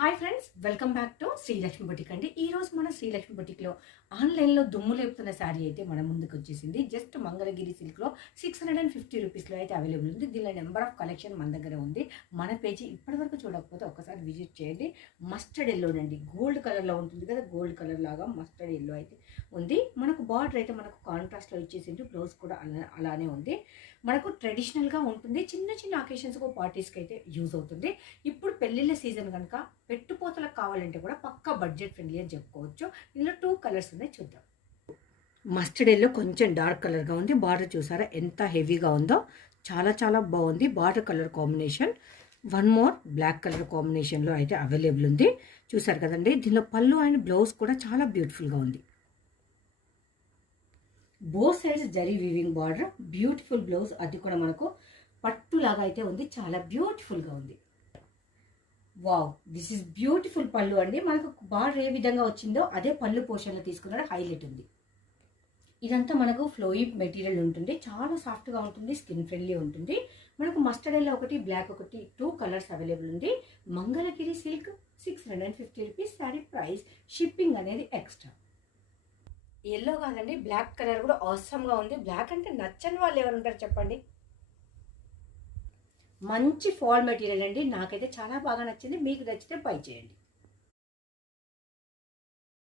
Hi friends, welcome back to Srilakshmi boutique అండి. ఈ రోజు మన శ్రీలక్ష్మి బొటిక్లో ఆన్లైన్లో దుమ్ము లేపుతున్న శారీ అయితే మన ముందుకు వచ్చేసింది. జస్ట్ మంగళగిరి సిల్క్లో 650 రూపీస్లో అయితే అవైలబుల్ ఉంది. దీనిలో నెంబర్ ఆఫ్ కలెక్షన్ మన దగ్గర ఉంది. మన పేజీ ఇప్పటివరకు చూడకపోతే ఒకసారి విజిట్ చేయండి. మస్టర్డ్ ఎల్లో అండి, గోల్డ్ కలర్లో ఉంటుంది కదా, గోల్డ్ కలర్ లాగా మస్టర్డ్ ఎల్లో అయితే ఉంది. మనకు బార్డర్ అయితే మనకు కాంట్రాస్ట్లో ఇచ్చేసింది. బ్లౌజ్ కూడా అలానే ఉంది. మనకు ట్రెడిషనల్గా ఉంటుంది. చిన్న చిన్న అకేషన్స్కు పార్టీస్కి అయితే యూజ్ అవుతుంది. ఇప్పుడు పెళ్ళిళ్ళ సీజన్ కనుక పెట్టుపోతలకు కావాలంటే కూడా పక్కా బడ్జెట్ ఫ్రెండ్లీ అని చెప్పుకోవచ్చు. ఇందులో 2 కలర్స్ ఉన్నాయి, చూద్దాం. మస్టర్డ్ ఎల్లో కొంచెం డార్క్ కలర్గా ఉంది. బార్డర్ చూసారా ఎంత హెవీగా ఉందో, చాలా చాలా బాగుంది. Border colour combination one more black colour కాంబినేషన్లో అయితే అవైలబుల్ ఉంది. చూసారు కదండి. దీనిలో పళ్ళు అండ్ బ్లౌజ్ కూడా చాలా బ్యూటిఫుల్గా ఉంది. Both sides zari weaving border, beautiful blouse. అది కూడా మనకు పట్టులాగా అయితే ఉంది, చాలా బ్యూటిఫుల్గా ఉంది. వావ్, దిస్ ఇస్ బ్యూటిఫుల్ పళ్ళు అండి. మనకు బార్డర్ ఏ విధంగా వచ్చిందో అదే పళ్ళు పోర్షన్లో తీసుకున్నాడు, హైలైట్ ఉంది. ఇదంతా మనకు ఫ్లోయి మెటీరియల్ ఉంటుంది, చాలా సాఫ్ట్గా ఉంటుంది, స్కిన్ ఫ్రెండ్లీ ఉంటుంది. మనకు మస్టర్డ్ ఎల్లో ఒకటి, బ్లాక్ ఒకటి, 2 కలర్స్ అవైలబుల్ ఉంది. Mangalagiri silk 650 rupees sari price. Shipping అనేది ఎక్స్ట్రా. ఎల్లో కాదండి, బ్లాక్ కలర్ కూడా అవసరంగా ఉంది. బ్లాక్ అంటే నచ్చని వాళ్ళు ఎవరు ఉంటారు చెప్పండి. మంచి ఫాల్ మెటీరియల్ అండి, నాకైతే చాలా బాగా నచ్చింది. మీకు నచ్చితే బై చేయండి.